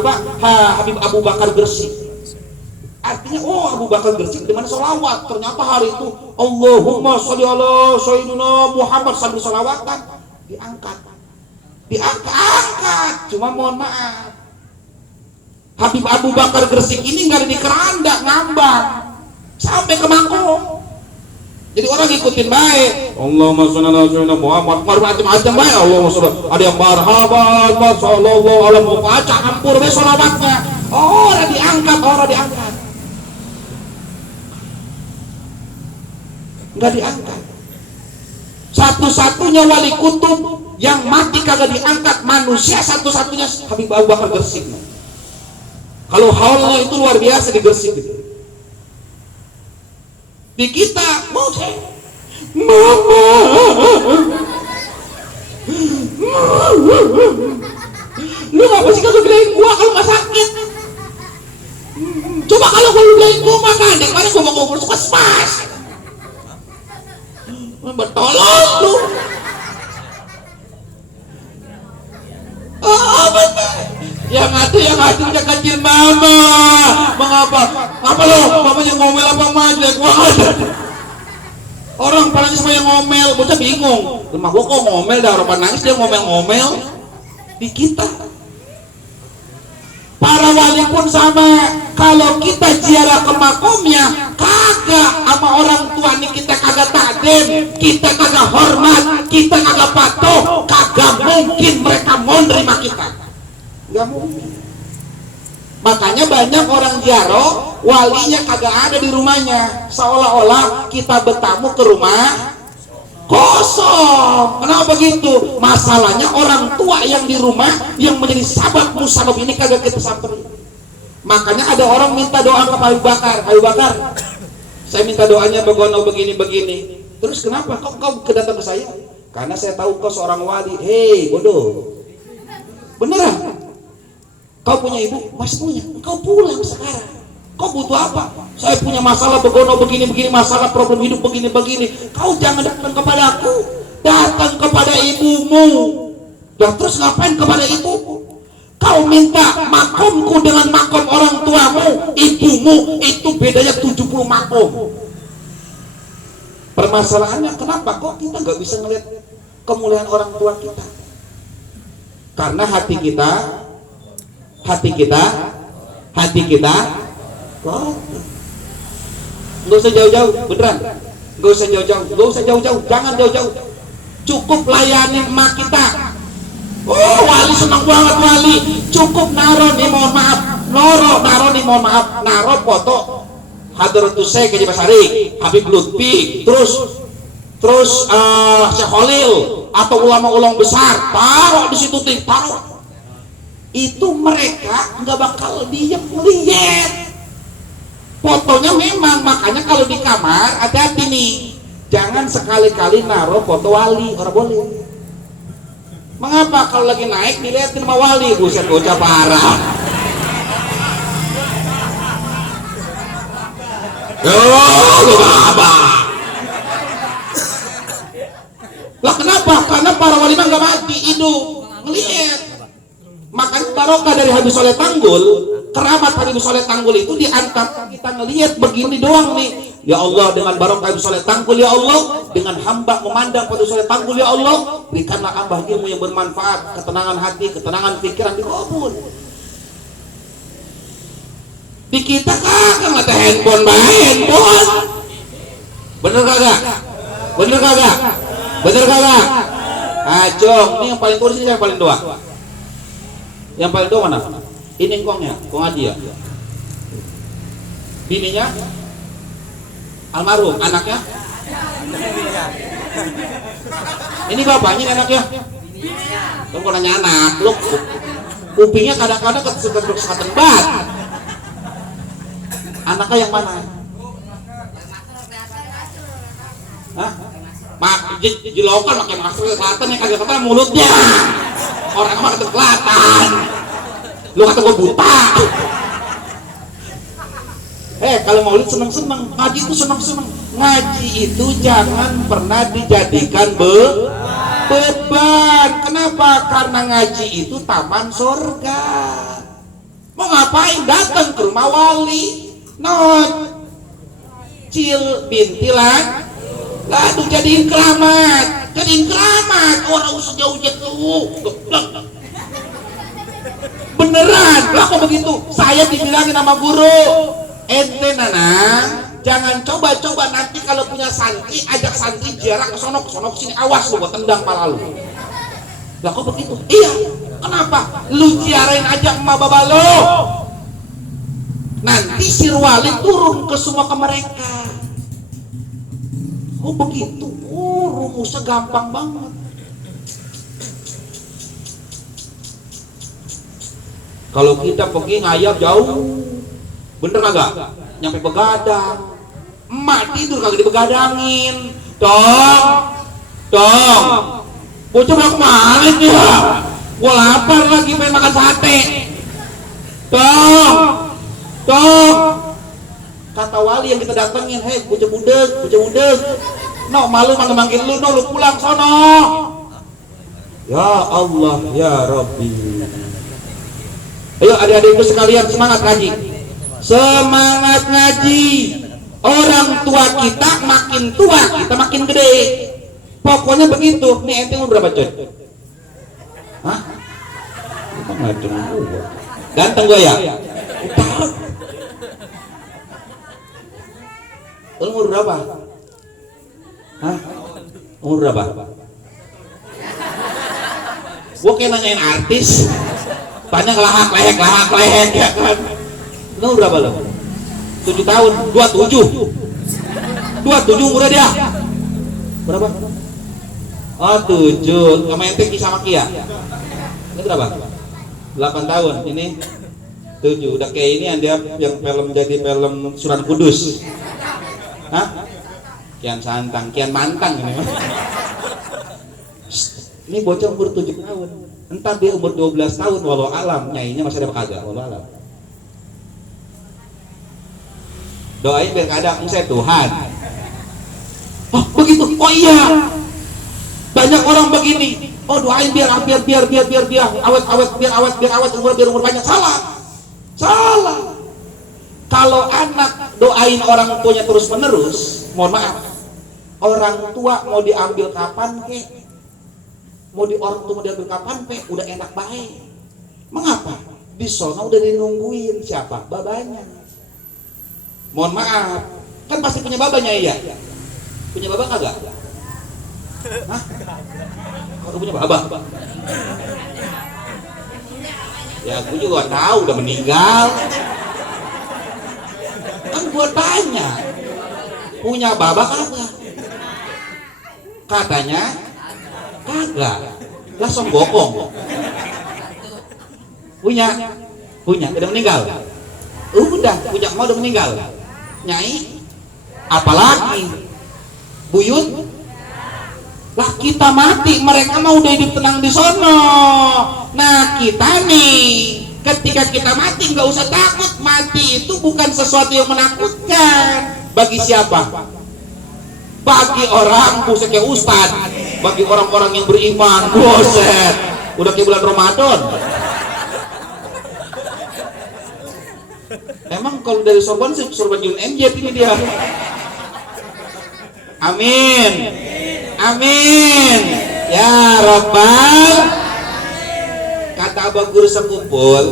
Habib Abu Bakar Gresik. Artinya Abu Bakar Gresik di mana sholawat. Ternyata hari itu Allahumma sholli ala sayyidina Muhammad sambil sholawatan diangkat. Cuma mohon maaf, Habib Abu Bakar Gresik ini nggak ada di keranda, ngambang sampai ke Mangkok. Jadi orang ngikutin baik. Allahumma sholli ala sayyidina Muhammad, macam-macam baik. Allahumma sholli, ada yang marhaban, sallallahu alaihi wasallam, baca hampur be sholawatnya. Orang diangkat. Nggak diangkat. Satu-satunya wali kutub yang mati kagak diangkat manusia, satu-satunya Habib Abu Bakar Gresik. Kalau haulnya itu luar biasa di Gresik itu. Di kita mama, lu ngapa sih kagak bilain gua kalau nggak sakit? Coba kalau gua bilain gua makan, daripada gua mau ngobrol suka spas. Bertolong lu. Betul. Yang hati kecil mama. Mengapa? Apa lo? Mama yang ngomel apa majek? Orang palanya semua yang ngomel, bocah bingung. Lemah gua kok ngomel, dah orang nangis dia ngomel-ngomel di kita. Para wali pun sama. Kalau kita ziarah ke makomnya, kagak sama orang tua nih kita kagak takdim, kita kagak hormat, kita kagak patuh, kagak mungkin mereka mau nerima kita. Nggak mungkin. Makanya banyak orang ziarah, walinya kagak ada di rumahnya, seolah-olah kita bertamu ke rumah kosong. Kenapa begitu? Masalahnya orang tua yang di rumah yang menjadi sabab musabab ini kagak kita samperin. Makanya ada orang minta doa ke Habib Bakar, saya minta doanya begono begini. Terus kenapa kau kedatang ke saya? Karena saya tahu kau seorang wali. Hei bodoh, beneran kau punya ibu? Mas punya. Kau pulang sekarang. Kau butuh apa? Saya punya masalah begono begini, masalah problem hidup begini. Kau jangan datang kepada aku, datang kepada ibumu. Dan terus ngapain kepada ibumu? Kau minta makomku dengan makom orang tuamu, ibumu, itu bedanya 70 makom. Permasalahannya kenapa kok kita nggak bisa ngelihat kemuliaan orang tua kita? Karena hati kita kotor. Nggak usah jauh-jauh, beneran. Nggak usah jauh-jauh, jangan jauh-jauh. Cukup layani emak kita. Wali senang banget wali. Cukup naro nih mohon maaf, naro foto Hadratus Syekh Haji Basari, Habib Lutfi, terus Syekh Khalil atau ulama-ulama besar, taruh di situ, taruh. Itu mereka nggak bakal diem lihat fotonya memang. Makanya kalau di kamar hati-hati nih, jangan sekali-kali naruh foto wali, orang boleh. Mengapa? Kalau lagi naik dilihatin sama wali, buset bocah parah. Lu apa? Lah kenapa? Karena para wali mah nggak mati, hidup, ngelihat. Makanya barokah dari Habib Soleh Tanggul, keramat Habib Soleh Tanggul itu diangkat, kita ngelihat begini doang nih. Ya Allah, dengan barokah Habib Soleh Tanggul, ya Allah, dengan hamba memandang Habib Soleh Tanggul, ya Allah, berikanlah hamba ilmu yang bermanfaat, ketenangan hati, ketenangan pikiran, dikabul. Di kita kagak ngata handphone. Bener kagak? Acong, ini yang paling kursi, yang paling doa. Yang paling doa mana? Ini engkongnya, kong Haji ya. Bininya almarhum, anaknya. Ini bapaknya, anaknya. Lu kok nanya anak, lu kupingnya kadang-kadang kesempatan bat. Anaknya yang mana? Hah? Jilokan pakai masker selatan yang kagak ketemu mulutnya. Orang mah kata kelatan. Lu kata gua buta. Kalau maulid seneng-seneng, ngaji itu seneng-seneng. Ngaji itu jangan pernah dijadikan beban. Kenapa? Karena ngaji itu taman surga. ngapain? Datang ke rumah wali. Cil bintilan. Aduh, jadiin keramat. Orang usah jauh-jauh. Beneran, lah kok begitu? Saya dibilangin sama guru, ente Nanang, jangan coba-coba nanti kalau punya santri, ajak santri jarak ke sono sini, awas lu gua tendang pala lu. Lah kok begitu? Iya. Kenapa? Lu ziarahin aja emak baba lu. Nanti si wali turun ke semua ke mereka. Oh begitu. Oh, rumusnya gampang banget. Kalau kita pergi ngayap jauh, bener kagak? Nyampe begadang, emak tidur kagak dibegadangin. Dong, bocah bilang kemarin ya, gua lapar lagi pengen makan sate. Dong, kata wali yang kita datengin, hei bocah budek, no malu manggil lu, no lu pulang sono. Ya Allah, ya Rabbi. Ayo adik-adikku sekalian semangat ngaji. Semangat ngaji. Orang tua kita makin tua, kita makin gede. Pokoknya begitu. Nih ente umur berapa coy? Hah? Kita ngacung gua. Ganteng gua ya? Umur berapa? Hah? Umur berapa? Gua kayak nanyain artis. Banyak lahak lehek ya kan. Lu berapa lo? 7 tahun, 27 umurnya dia. Berapa? Oh 7, sama ente sama Kia. Ini berapa? 8 tahun, ini 7. Udah kayak ini dia yang film jadi film Surat Kudus. Hah? Kian santang, kian mantang ini. Ini bocah umur 7 tahun. Entar dia umur 12 tahun, walau alam, nyainya masih ada apa kagak, walau alam. Doain biar kadang saya Tuhan. Oh begitu, oh iya. Banyak orang begini. Oh doain biar awet, biar umur banyak. Salah. Kalau anak doain orang tuanya terus menerus, mohon maaf, orang tua mau diambil kapan kek? Mau orang tua mau diambil kapan pe, udah enak baik. Mengapa? Di sono udah dinungguin siapa? Babanya. Mohon maaf, kan pasti punya babanya iya. Punya baba kagak? Hah? Kagak punya baba? Ya aku juga tahu udah meninggal. Kan gua tanya, punya baba kagak? Katanya kagak, langsung bohong. Punya, udah meninggal. Udah, punya mau udah meninggal. Nyai, apalagi buyut. Lah kita mati, mereka mau udah hidup tenang di sono. Nah kita nih, ketika kita mati nggak usah takut. Mati itu bukan sesuatu yang menakutkan. Bagi siapa? Bagi orang buset kayak ustad. Bagi orang-orang yang beriman, buset, udah kayak bulan Ramadan. Emang kalau dari sorban sih sorban Yun MJ ini dia. Amin. Ya Rabbal. Kata Abah Guru sekumpul,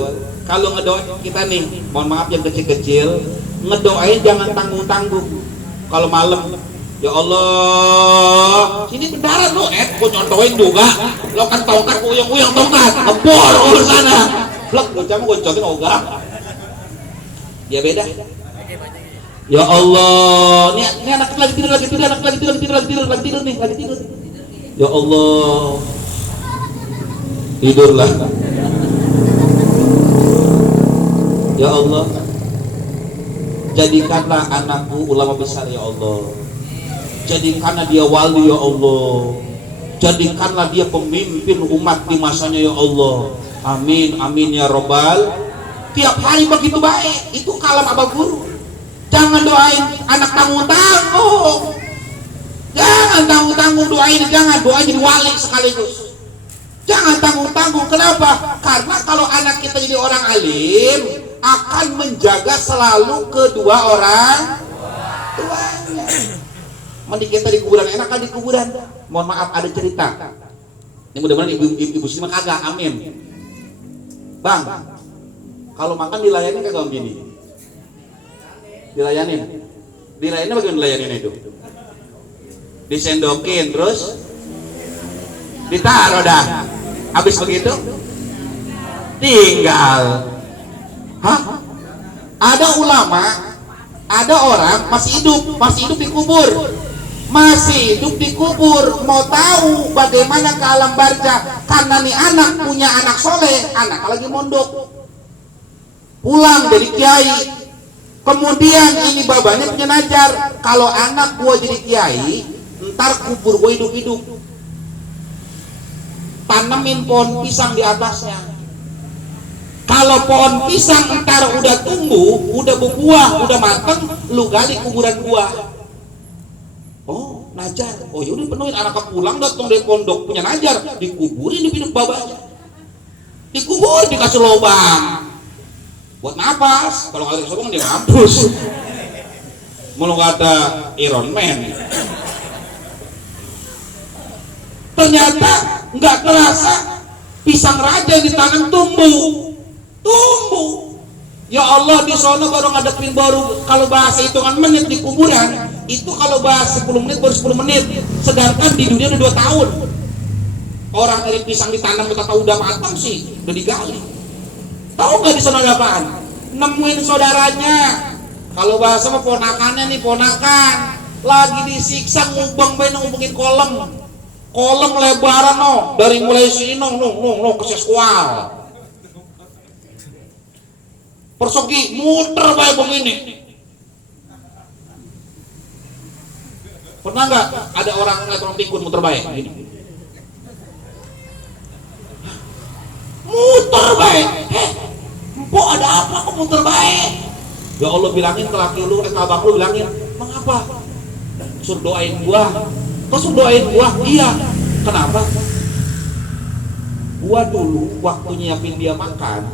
kalau ngedoain kita nih, mohon maaf yang kecil-kecil, ngedoain jangan tanggung-tanggung. Kalau malam, ya Allah, sini bendaran lo, gua nyontoin juga. Lo kan tongkat, uyang-uyang tongkat, ngebor urus sana. Blok, bocah mah goncokin ogah. Ya beda. Ya Allah, ini anak lagi tidur nih, lagi tidur. Ya Allah, tidurlah. Ya Allah, jadikanlah anakku ulama besar ya Allah. Jadikanlah dia wali ya Allah. Jadikanlah dia pemimpin umat di masanya ya Allah. Amin ya Rabbal. Tiap hari begitu baik. Itu kalam Abah Guru. Jangan doain anak tanggung-tanggung. Jangan tanggung-tanggung doain, jangan doa jadi wali sekaligus. Jangan tanggung-tanggung. Kenapa? Karena kalau anak kita jadi orang alim, akan menjaga selalu kedua orang tuanya. Mending kita di kuburan enak kan di kuburan. Mohon maaf ada cerita. Ini mudah-mudahan ibu sini mah kagak, amin. Bang, kalau makan dilayani kagak begini? Dilayanin bagaimana dilayanin itu? Disendokin terus ditaruh dah. Habis begitu tinggal. Hah? Ada ulama, ada orang masih hidup dikubur. Masih hidup dikubur, mau tahu bagaimana ke alam barza, karena nih anak punya anak soleh, anak lagi mondok, pulang dari kiai, kemudian ini babanya punya najar, kalau anak gua jadi kiai, ntar kubur gua hidup-hidup, tanemin pohon pisang di atasnya. Kalau pohon pisang ntar udah tumbuh, udah berbuah, udah mateng, lu gali kuburan gua. Oh, najar. Oh, yaudah penuhin, anak pulang datang dari pondok punya najar, dikuburin di pintu babanya. Dikubur, dikasih lubang. Buat napas. Kalau nggak dikasih lubang dia mampus. Mau kata Iron Man. Ternyata nggak terasa pisang raja yang ditanam tumbuh. Ya Allah, di sana baru ngadepin baru, kalau bahasa hitungan menit di kuburan itu, kalau bahas 10 menit baru 10 menit, sedangkan di dunia udah 2 tahun. Orang dari pisang ditanam kita tahu udah matang sih, udah digali. Tahu nggak di sana ada apaan? Nemuin saudaranya. Kalau bahasa mah ponakannya nih, ponakan lagi disiksa ngubengin kolom lebaran no, dari mulai sini no ke seskual. Persegi muter kayak begini. Pernah nggak ada orang ngeliat orang pikun muter baik gini? Muter baik. Empok ada apa kok muter baik? Ya Allah, bilangin ke laki lu, ke abang lu, bilangin, mengapa? Suruh doain gua. Kok suruh doain gua? Iya. Kenapa? Gua dulu waktu nyiapin dia makan,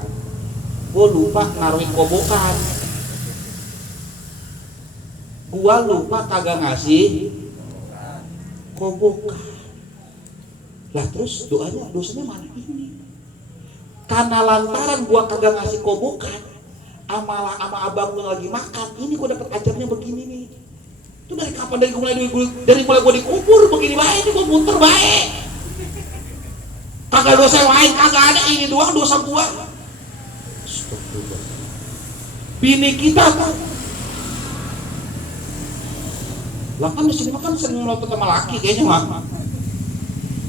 gua lupa naruhin kobokan. Gua lupa kagak ngasih kobokan. Lah terus dosanya mana ini? Karena lantaran gua kagak ngasih kobokan, sama abang lu lagi makan, ini gua dapat ajarnya begini nih. Itu dari kapan? Dari mulai gua dikubur begini baik, ini gua muter baik. Kagak dosa lain, kagak ada, ini doang dosa gua. Bini kita tuh, lah kan di sini kan sering melotot sama laki kayaknya mah.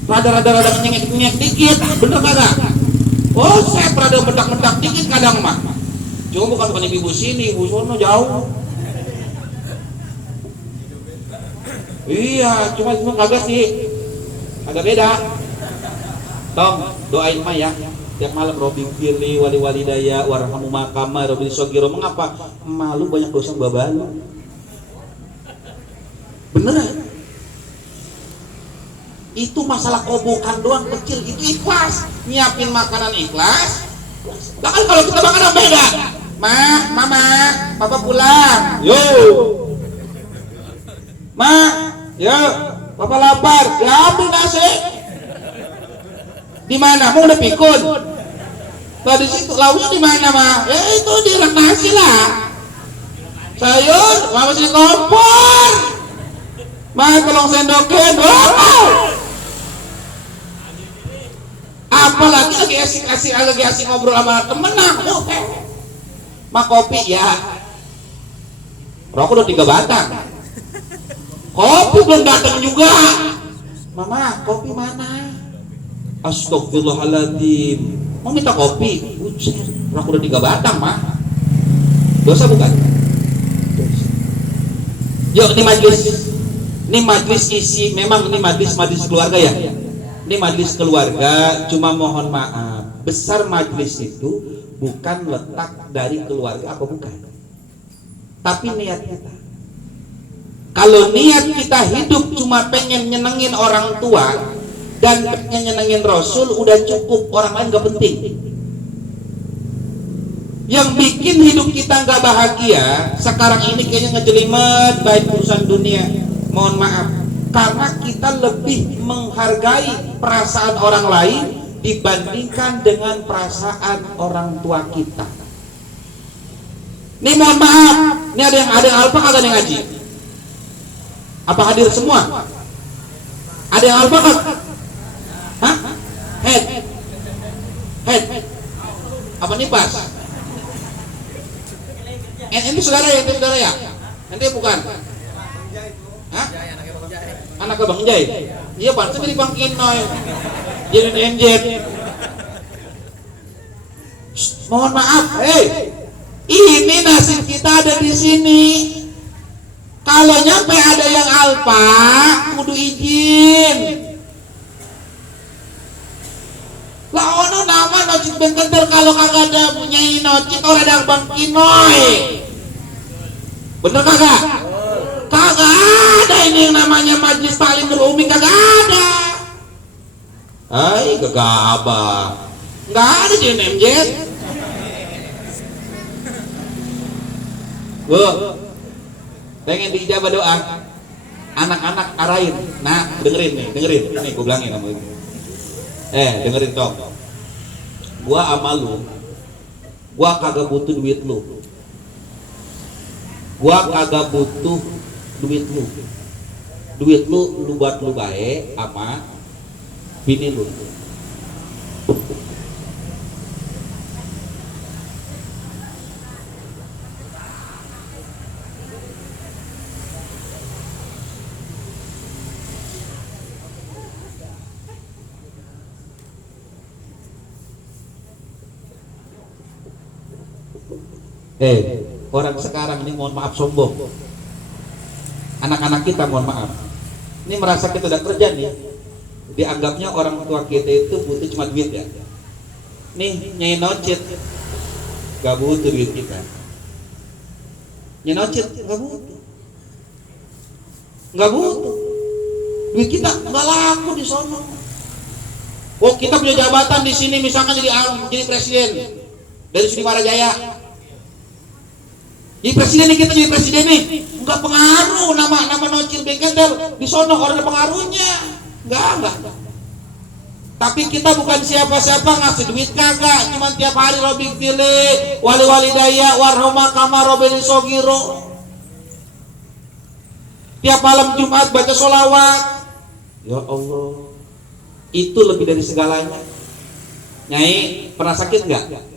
Rada nyengek dikit, bener kagak? Oh, saya rada mendak dikit kadang mah. Cuma bukan ibu sini, ibu sono jauh. Iya, cuma kagak sih, agak beda. Tong doain mah ya. Tiap malam Robbi firli wali walidaya warhamu makama Robbi sogiro. Mengapa? Malu banyak dosa babalu. Beneran. Itu masalah kobokan doang kecil, itu ikhlas. Nyiapin makanan ikhlas. Bahkan kalau kita makanan beda. Mama, papa pulang. Yo. Yo, papa lapar. Ya ambil nasi. Di mana? Mau udah pikun. Tadi situ lauknya di mana, Ma? Ya itu di rak nasi lah. Sayur, mama sini kompor. Ma, tolong sendokin. Wow. Apalagi lagi asik ngobrol sama temen aku. Ma, kopi ya. Rokok udah 3 batang. Kopi belum datang juga. Mama, kopi mana? Astagfirullahaladzim. Mau minta kopi? Rokok udah 3 batang, Ma. Dosa bukan? Dosa. Yuk, ini majlis isi, memang ini majlis keluarga ya. Ini majlis keluarga, cuma mohon maaf, besar majlis itu bukan letak dari keluarga apa bukan, tapi niat kita. Kalau niat kita hidup cuma pengen nyenengin orang tua dan pengen nyenengin Rasul, udah cukup, orang lain gak penting. Yang bikin hidup kita nggak bahagia sekarang ini kayaknya ngejelimet baik urusan dunia. Mohon maaf, karena kita lebih menghargai perasaan orang lain dibandingkan dengan perasaan orang tua kita. Nih mohon maaf, ini ada yang alfa, kagak ada yang ngaji? Apa hadir semua? Ada yang alfa kagak? Hah? Head. Apa nih pas? Ini saudara ya? Nanti bukan? Hah? Anak ke Bang Jai? Iya pan, jadi Bang Kinoy, jadi NJ. Mohon maaf, ini nasib kita ada di sini. Kalau nyampe ada yang alfa, kudu izin. Lah ono nama nocik bengkenter kalau kagak ada punya nocik orang ada Bang Kinoy. Bener kagak? Kagak ada ini yang namanya majelis taklim Nurul Umi, kagak ada. Gegabah. Enggak ada JNMJ. Bu, pengen dijabah doa. Anak-anak arahin. Nah, dengerin. Ini gue bilangin sama ini. Dengerin dong. Gua sama lu, gua kagak butuh duit lu. Gua kagak butuh duit lu. Duit lu buat lu baik sama bini lu. Orang sekarang ini mohon maaf sombong. Anak-anak kita mohon maaf. Ini merasa kita udah kerja nih. Dianggapnya orang tua kita itu butuh cuma duit ya. Nih Nyai Nocit gak butuh duit kita. Nyai Nocit gak butuh. Duit kita gak laku di sono. Oh kita punya jabatan di sini misalkan jadi presiden dari Sudi Marajaya. Jadi presiden nih, kita jadi presiden nih, nggak pengaruh nama Nocil Bengkel di sono, orang ada pengaruhnya, nggak. Tapi kita bukan siapa-siapa, ngasih duit kagak, cuman tiap hari lobbying pilih wali-wali daya warhoma kama robeni sogiro, tiap malam Jumat baca sholawat. Ya Allah, itu lebih dari segalanya. Nyai pernah sakit nggak?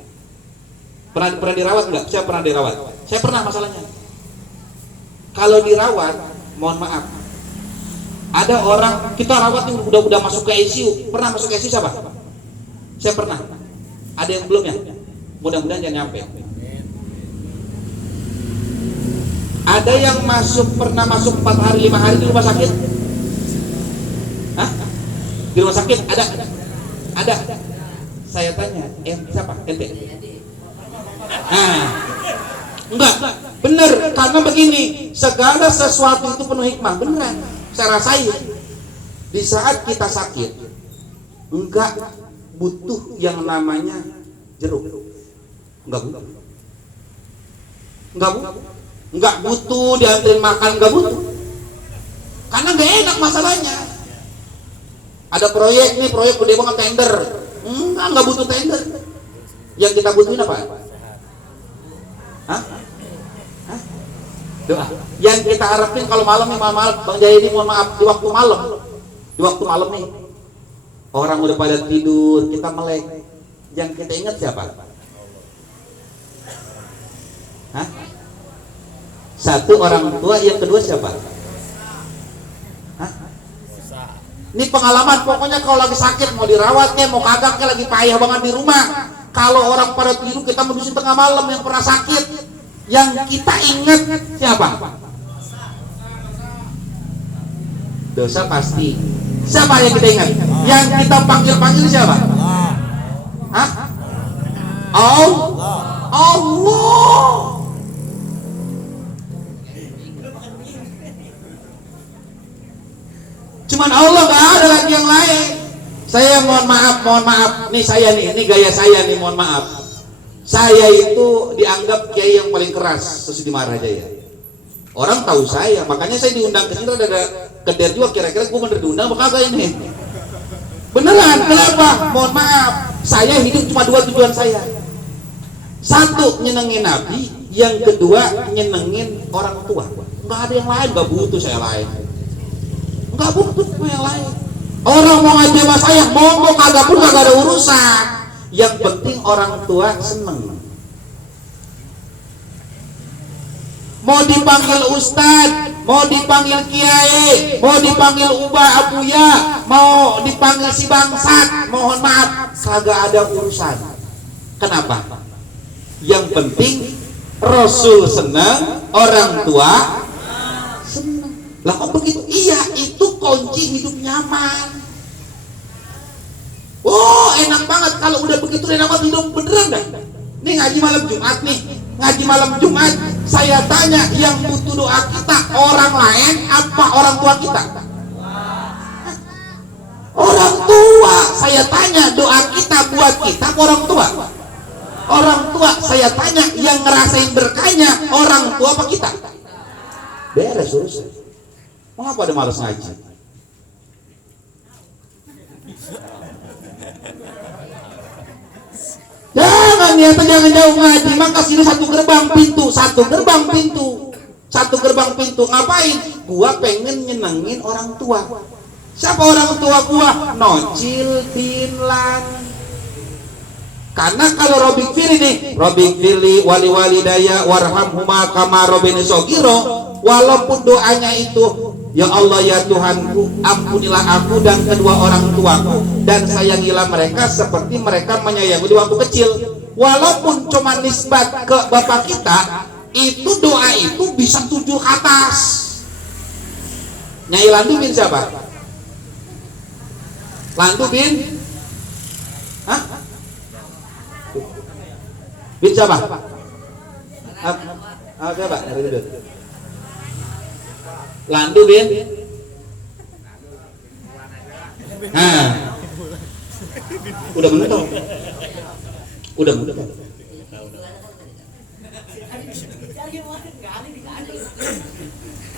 Pernah dirawat nggak? Saya pernah dirawat. Saya pernah masalahnya. Kalau dirawat, mohon maaf. Ada orang kita rawat yang udah masuk ke ICU. Pernah masuk ke ICU siapa? Saya pernah. Ada yang belum ya? Mudah-mudahan jangan nyampe. Ada yang pernah masuk 4 hari 5 hari di rumah sakit? Hah? Di rumah sakit ada. Saya tanya, siapa? Ente? Enggak, bener, karena begini, segala sesuatu itu penuh hikmah, beneran. Saya rasain di saat kita sakit, enggak butuh yang namanya jeruk, enggak butuh dianterin makan, enggak butuh, karena enggak enak masalahnya. Ada proyek nih, proyek gede banget tender, enggak butuh tender. Yang kita butuhin apa? Doa. Yang kita harapin kalau malam nih, malam Bang Jaya ini mohon maaf, di waktu malam nih orang udah pada tidur, kita melek, yang kita ingat siapa? Satu orang tua, yang kedua siapa? Ini pengalaman, pokoknya kalau lagi sakit, mau dirawatnya, mau kagaknya, lagi payah banget di rumah, kalau orang pada tidur kita menusin tengah malam yang pernah sakit, yang kita ingat siapa? Dosa pasti. Siapa yang kita ingat? Yang kita panggil siapa? Allah. Cuman Allah, gak ada lagi yang lain. Saya mohon maaf. Nih saya nih, ini gaya saya nih, mohon maaf. Saya itu dianggap kiai yang paling keras Sudi Maharaja. Orang tahu saya, makanya saya diundang ke sini ada keder juga, kira-kira gue bener diundang apa kagak ini? Beneran, kenapa? Mohon maaf, saya hidup cuma dua tujuan saya. Satu, nyenengin Nabi, yang kedua, nyenengin orang tua. Nggak ada yang lain, nggak butuh saya lain. Nggak butuh yang lain. Orang mau ngaji sama saya, mau kagak pun kagak ada urusan. Yang penting orang tua seneng. Mau dipanggil ustad, mau dipanggil kiai, mau dipanggil ubah abuya, mau dipanggil si bangsat, mohon maaf, kagak ada urusan. Kenapa? Yang penting Rasul senang, orang tua senang. Lah kok begitu? Iya, itu kunci hidup nyaman. Oh, enak banget kalau udah begitu, enak banget hidup beneran dah. Nih ngaji malam Jumat nih, ngaji malam Jumat. Saya tanya, yang butuh doa kita orang lain apa orang tua kita? Orang tua. Saya tanya, doa kita buat kita apa orang tua? Orang tua. Saya tanya, yang ngerasain berkahnya orang tua apa kita? Beres urusan. Mengapa ada malas ngaji? Jangan ya, jangan jauh ngaji. Maka sini satu gerbang pintu. Ngapain? Gua pengen nyenengin orang tua. Siapa orang tua gua? Nocil Binlan. Karena kalau Robik Fili nih, Robik Fili wali daya warhamhuma kama robini sogiro, walaupun doanya itu, ya Allah ya Tuhanku, ampunilah aku dan kedua orang tuaku, dan sayangilah mereka seperti mereka menyayangi di waktu kecil. Walaupun cuma nisbat ke bapak kita, itu doa itu bisa 7 ke atas. Nyai Landu bin siapa? Landu bin? Hah? Bin siapa? Siapa? Landu bin? Nah, udah mentok.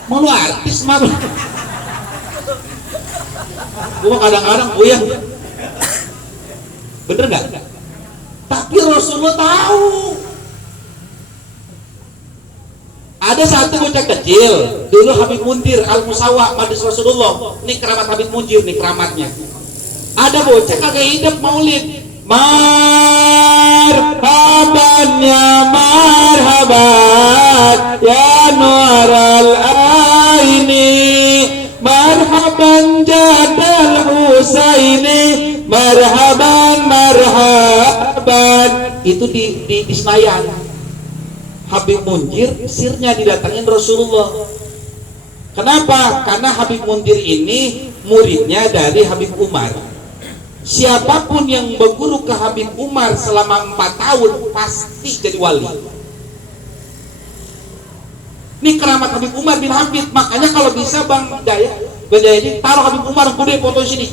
Mau lu artis mah? Gua kadang-kadang goyang. Bener nggak? Tapi Rasulullah tahu. Ada satu bocah kecil, dulu Habib Muntir Al-Musawa Madis Rasulullah. Ini keramat Habib Muntir nih keramatnya. Ada bocah kagak hidup maulid. Marhaban ya marhaban ya nural aini, marhaban jadal Husaini, marhaban. Itu di Senayan. Habib Munjir sirnya didatangin Rasulullah. Kenapa? Karena Habib Munjir ini muridnya dari Habib Umar. Siapapun yang berguru ke Habib Umar selama 4 tahun pasti jadi wali. Ini keramat Habib Umar bin Habib. Makanya kalau bisa Bang Daya ini taruh Habib Umar kudu foto sini.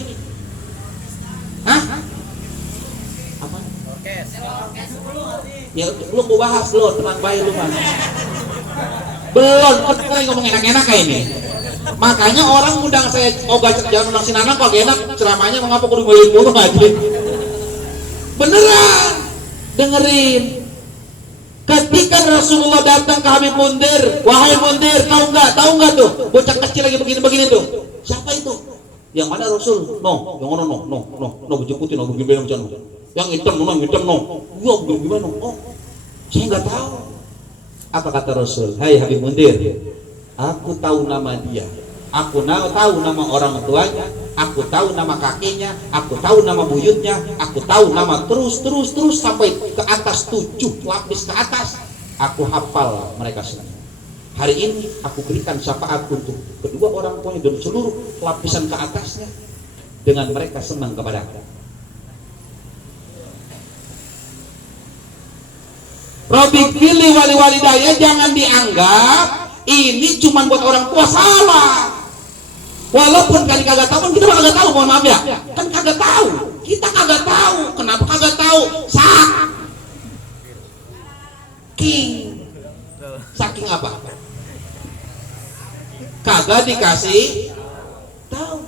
Hah? Apa? Ya lu mau bahas lo tenang baik lu Bang. Belum, kita ngomong enak-enak kayak ini. Makanya orang undang saya jangan undang Sinanang kok enak ceramahnya, mengapa kudu balik mulu aja. Beneran, dengerin. Ketika Rasulullah datang ke Habib Mundir, wahai Mundir, tahu nggak tuh bocah kecil lagi begini tuh. Siapa itu? Yang mana Rasul? No, yang mana no baju putih, no gimana macam no. Yang hitam no. Ya gimana? Oh, saya nggak tahu. Apa kata Rasul? Hai Habib Mundir, aku tahu nama dia, aku tahu nama orang tuanya, aku tahu nama kakeknya, aku tahu nama buyutnya, aku tahu nama terus sampai ke atas 7 lapis ke atas. Aku hafal mereka semua. Hari ini aku berikan syafaat untuk kedua orang tuanya dan seluruh lapisan ke atasnya, dengan mereka senang kepada aku. Robik pilih wali daya, jangan dianggap ini cuma buat orang tua, salah. Walaupun kan kagak tahu, kita kagak tahu, mohon maaf ya, kan kagak tahu, kita kagak tahu. Kenapa kagak tahu? saking apa? Kagak dikasih tahu.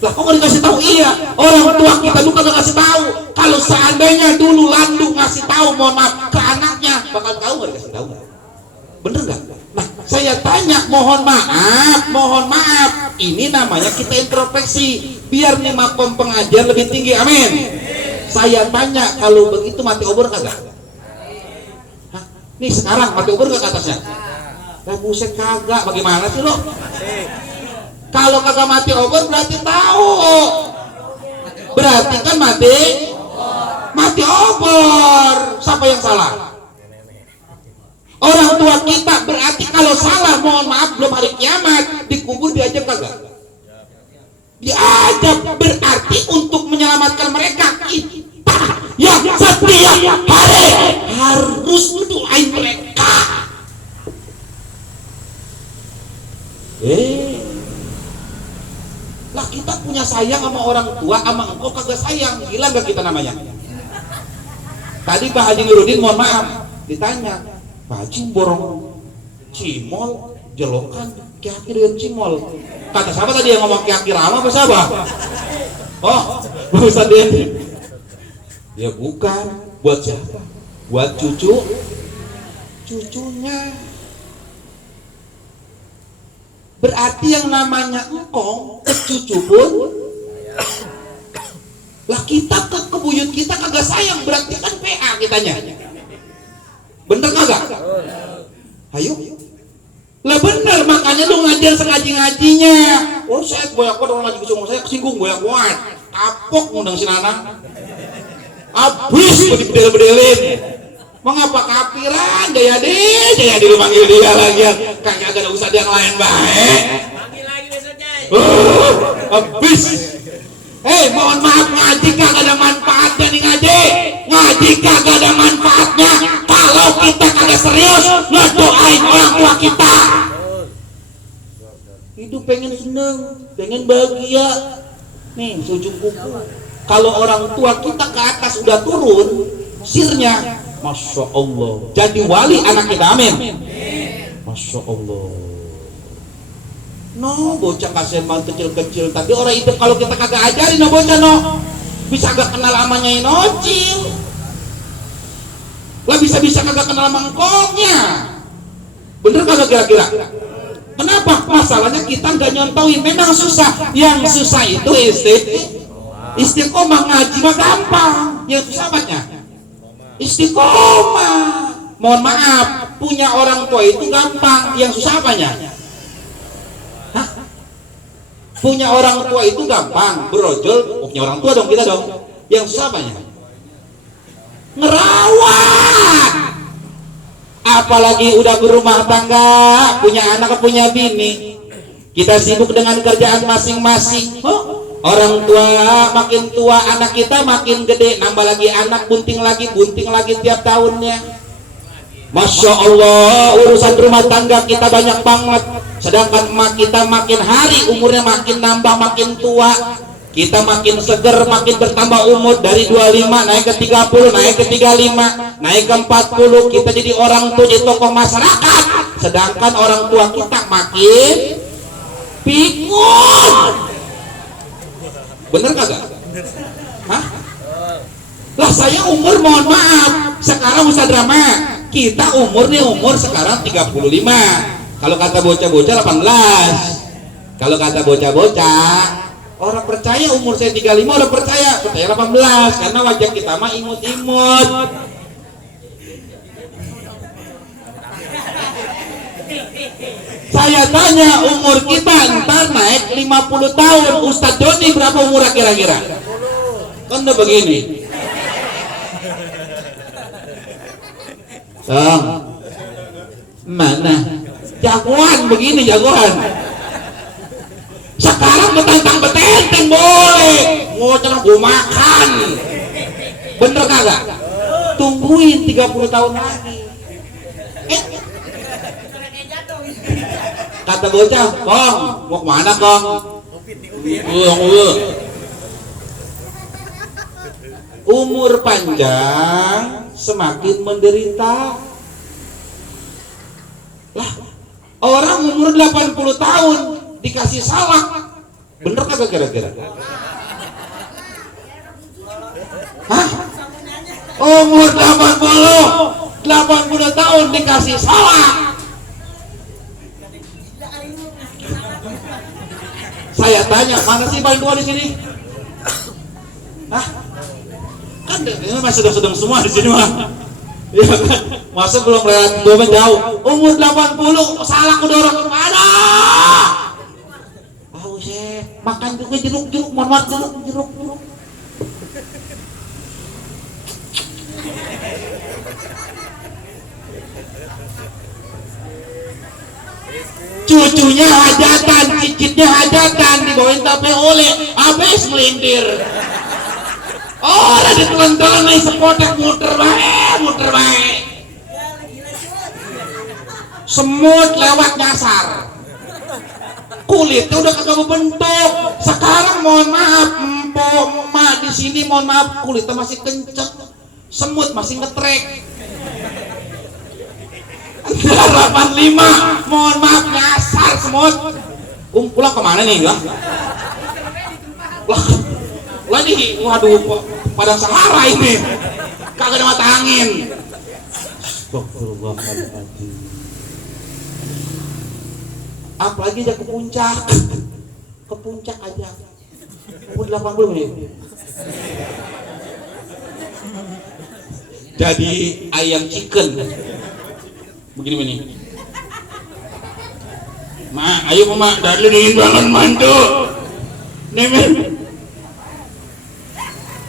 Lah kok nggak dikasih tahu? Iya, orang tua kita dulu kagak kasih tahu. Kalau seandainya dulu Landu ngasih tahu, mohon maaf, ke anaknya, bakal tahu nggak dikasih tahu? Bener nggak? Nah, saya tanya, mohon maaf, ini namanya kita introspeksi, biar nih makom pengajian lebih tinggi, amin. Saya tanya, kalau begitu mati obor kagak? Hah? Nih sekarang mati obor nggak ke atasnya? Lah buset kagak, bagaimana sih lo? Kalau kagak mati obor berarti tahu. Berarti kan mati obor. Siapa yang salah? Orang tua kita. Berarti kalau salah, mohon maaf, belum hari kiamat dikubur, diajak kagak? Diajak. Berarti untuk menyelamatkan mereka, kita yang setiap hari harus doain mereka. Lah kita punya sayang sama orang tua, sama engkau kagak sayang, gila gak kita namanya? Tadi Pak Haji Nurudin, mohon maaf, ditanya, Pak Haji borong cimol, jelokan, ki-aki dengan cimol. Kata siapa tadi yang ngomong ki-aki Rama apa siapa? Oh, Ustaz Den. Ya bukan, buat siapa? Buat cucunya. Berarti yang namanya engkong, cucu pun lah kita ke buyut kita kagak sayang, berarti kan PA kitanya. Bener kagak? Ayo. Lah bener, makanya lu ngajar sengaji-ngajinya. Oh saya banyak banget orang ngaji ke saya kesinggung, banyak banget. Kapok ngundang si Nanang. Abis bedel-bedelin. Mengapa kapiran jaya di dipanggil dia lagi, kagak ada usah yang lain baik. Panggil lagi besoknya. Habis. Mohon maaf, ngaji kagak ada manfaatnya nih ngaji. Ngaji kagak ada manfaatnya kalau kita kagak serius ngedoain orang tua kita. Hidup pengen seneng, pengen bahagia. Nih, ujung kuku. Kalau orang tua kita ke atas udah turun, sirnya Masya Allah, jadi wali anak kita, amin. Masya Allah. No, bocah kasihan banget kecil-kecil. Tapi orang itu kalau kita kagak ajarin, no bocah no, bisa agak kenal amanya inocil. Lah bisa kagak kenal sama engkongnya. Bener kagak kira-kira? Kenapa? Masalahnya kita nggak nyontohin. Memang susah. Yang susah itu istiqomah. Ngaji mah gampang. Yang susah apanya? Istiqomah. Mohon maaf, punya orang tua itu gampang, yang susah apanya? Hah? Punya orang tua itu gampang, berojol, punya orang tua dong kita dong. Yang susah apanya? Ngerawat. Apalagi udah berumah tangga, punya anak, punya bini, kita sibuk dengan kerjaan masing-masing. Orang tua makin tua, anak kita makin gede, nambah lagi anak, bunting lagi tiap tahunnya. Masya Allah, urusan rumah tangga kita banyak banget. Sedangkan emak kita makin hari umurnya makin nambah, makin tua. Kita makin seger, makin bertambah umur, dari 25 naik ke 30, naik ke 35, naik ke 40. Kita jadi orang tua, jadi tokoh masyarakat. Sedangkan orang tua kita makin pikun. Bener kagak? Hah? Lah saya umur, mohon maaf, sekarang Ustaz Rama, kita umur sekarang 35. Kalau kata bocah-bocah 18. Kalau kata bocah-bocah, orang percaya umur saya 35, orang percaya 18, karena wajah kita mah imut-imut. Saya tanya, umur kita ntar naik 50 tahun. Ustadz Doni berapa umur kira-kira? Kan udah begini. Mana? Jagoan begini, jagoan. Sekarang betentang-betenteng boleh. Ngoceh gue makan. Bener kagak? Tungguin 30 tahun lagi. Kata bocah, Kong, mau kemana Kong? Umur panjang semakin menderita. Lah, orang umur 80 tahun dikasih salak, bener kagak kira-kira? Hah? Umur 80 tahun dikasih salak. Saya tanya, mana sih paling tua di sini? Hah? Kan ini masih sedang semua di sini mah. Ya kan? Masa belum lewat 2 menit jauh. Umur 80 salak udah orang kemana? Tahu sih, makan juga jeruk, mohon jeruk. Cucunya hajatan, cicitnya hajatan, dibawain tape oleh, habis melintir. Oh, ada ditelan-telan nih sepotek muter baik. Semut lewat nyasar. Kulitnya udah kagak berbentuk. Sekarang mohon maaf, emak di sini mohon maaf, kulitnya masih kenceng. Semut masih ngetrek. 85, mohon maaf nyasar semut. Pulang kemana nih lah? Lagi, waduh, padang Sahara ini, kagak ada mata angin. Astagfirullahaladzim. Apalagi aja ke puncak aja. Umur 80 nih. Jadi ayam chicken. Begini nih. Ma, ayo Mama, dari dingin banget mantu. Nih,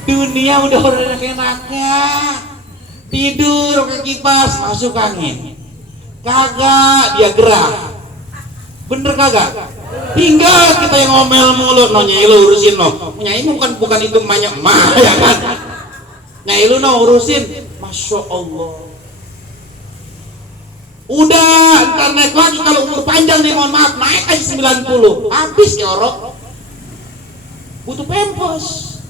dunia udah enak-enaknya. Tidur pakai kipas, masuk angin. Kagak, dia gerah. Bener kagak? Hingga kita yang ngomel mulut, no nyai lu urusin no. Nyai bukan itu emaknya emak ya kan? Nyai lu no urusin. Masya Allah. Udah, ntar naik lagi kalau umur panjang nih, mohon maaf, naik aja 90. Habis nyorok. Butuh pempos.